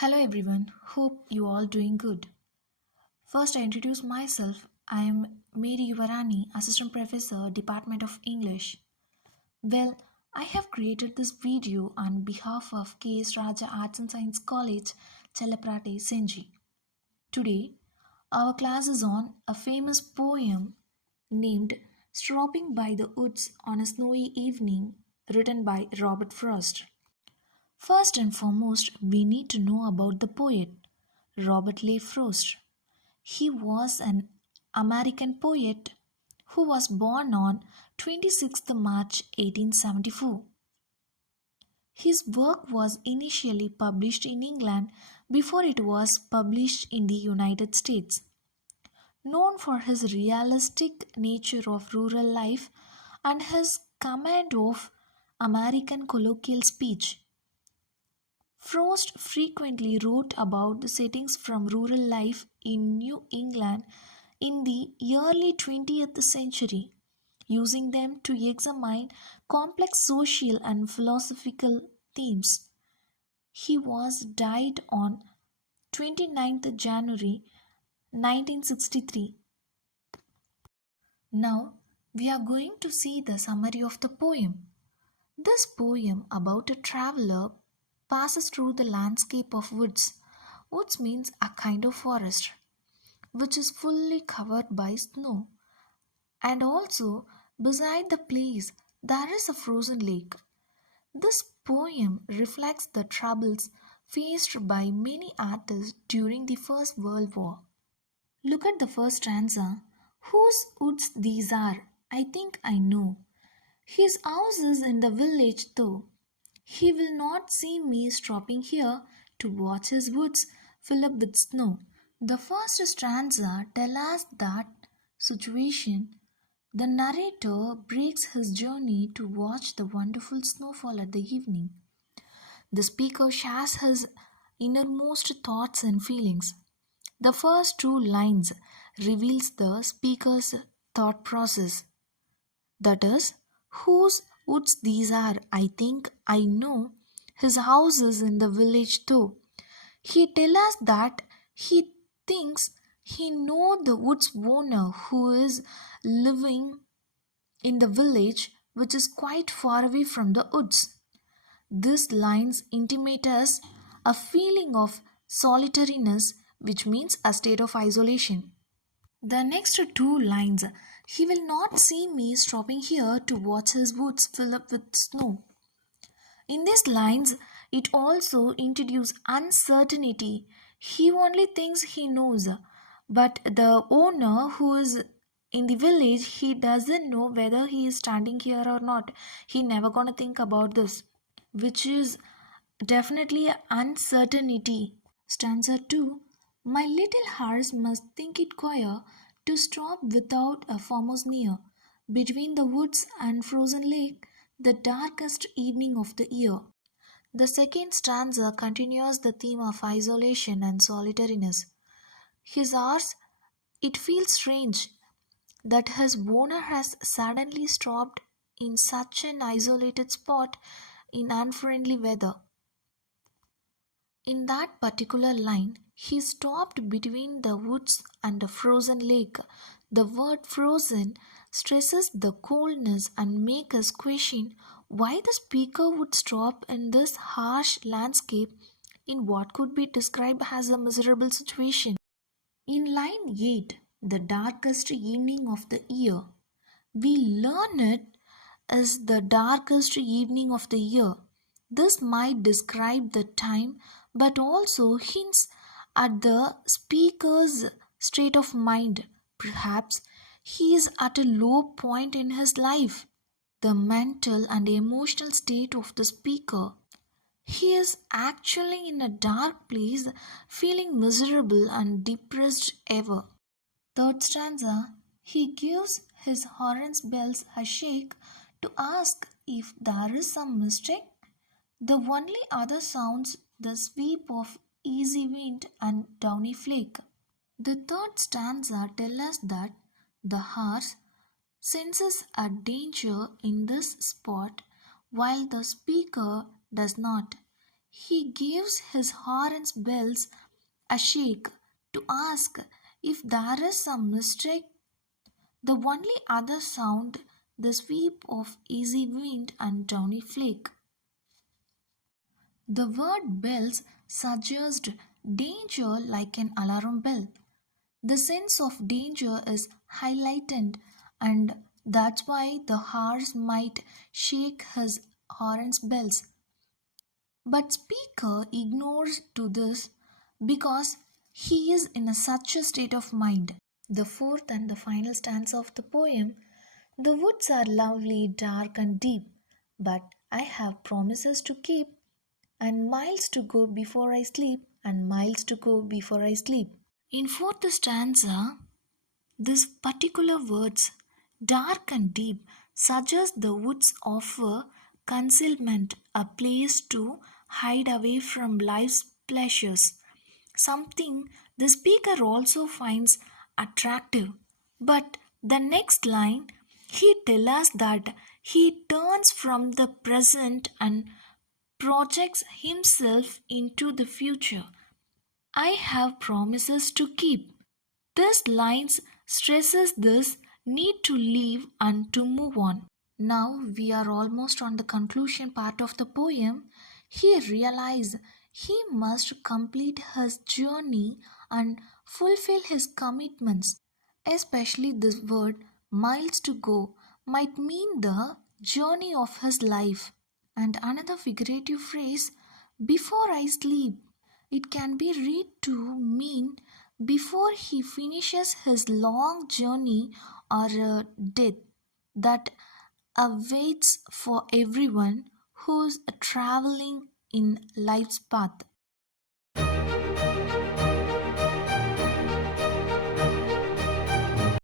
Hello everyone, hope you all doing good. First I introduce myself. I am Mary Yuvarani, Assistant Professor, Department of English. Well, I have created this video on behalf of KSR Arts and Science College, Chalaprate, Senji. Today, our class is on a famous poem named Stropping by the Woods on a Snowy Evening, written by Robert Frost. First and foremost, we need to know about the poet, Robert Lee Frost. He was an American poet who was born on 26th March 1874. His work was initially published in England before it was published in the United States. Known for his realistic nature of rural life and his command of American colloquial speech, Frost frequently wrote about the settings from rural life in New England in the early 20th century, using them to examine complex social and philosophical themes. He was died on 29th January 1963. Now we are going to see the summary of the poem. This poem about a traveler passes through the landscape of woods. Woods means a kind of forest which is fully covered by snow, and also beside the place there is a frozen lake. This poem reflects the troubles faced by many artists during the First World War. Look at the first stanza. Whose woods these are? I think I know. His house is in the village though. He will not see me stopping here to watch his woods fill up with snow. The first stanza tells us that situation. The narrator breaks his journey to watch the wonderful snowfall at the evening. The speaker shares his innermost thoughts and feelings. The first two lines reveals the speaker's thought process. That is, whose woods these are? I think I know. His house is in the village too. He tells us that he thinks he know the woods owner who is living in the village which is quite far away from the woods. These lines intimate us a feeling of solitariness, which means a state of isolation. The next two lines, he will not see me stopping here to watch his woods fill up with snow. In these lines, it also introduces uncertainty. He only thinks he knows, but the owner who is in the village, he doesn't know whether he is standing here or not. He never gonna think about this, which is definitely uncertainty. Stanza 2. My little heart must think it queer to stop without a farmer's near, between the woods and frozen lake, the darkest evening of the year. The second stanza continues the theme of isolation and solitariness. His hours, it feels strange that his owner has suddenly stopped in such an isolated spot in unfriendly weather. In that particular line, he stopped between the woods and a frozen lake. The word frozen stresses the coldness and makes us question why the speaker would stop in this harsh landscape in what could be described as a miserable situation. In line 8, the darkest evening of the year, we learn it is the darkest evening of the year. This might describe the time but also hints at the speaker's state of mind. Perhaps he is at a low point in his life. The mental and emotional state of the speaker. He is actually in a dark place, feeling miserable and depressed ever. Third stanza, he gives his horns bells a shake to ask if there is some mistake. The only other sounds the sweep of easy wind and downy flake. The third stanza tells us that the horse senses a danger in this spot while the speaker does not. He gives his horns bells a shake to ask if there is some mistake. The only other sound the sweep of easy wind and downy flake. The word bells suggest danger like an alarm bell. The sense of danger is highlighted, and that's why the horse might shake his horns bells. But speaker ignores to this because he is in such a state of mind. The fourth and the final stanza of the poem. The woods are lovely, dark and deep, but I have promises to keep, and miles to go before I sleep, and miles to go before I sleep. In fourth stanza, this particular words, dark and deep, suggest the woods offer concealment, a place to hide away from life's pleasures, something the speaker also finds attractive. But the next line, he tells us that he turns from the present and projects himself into the future. I have promises to keep. This lines stresses this need to leave and to move on. Now we are almost on the conclusion part of the poem. He realized he must complete his journey and fulfill his commitments. Especially this word miles to go might mean the journey of his life. And another figurative phrase, before I sleep, it can be read to mean before he finishes his long journey or death that awaits for everyone who's traveling in life's path.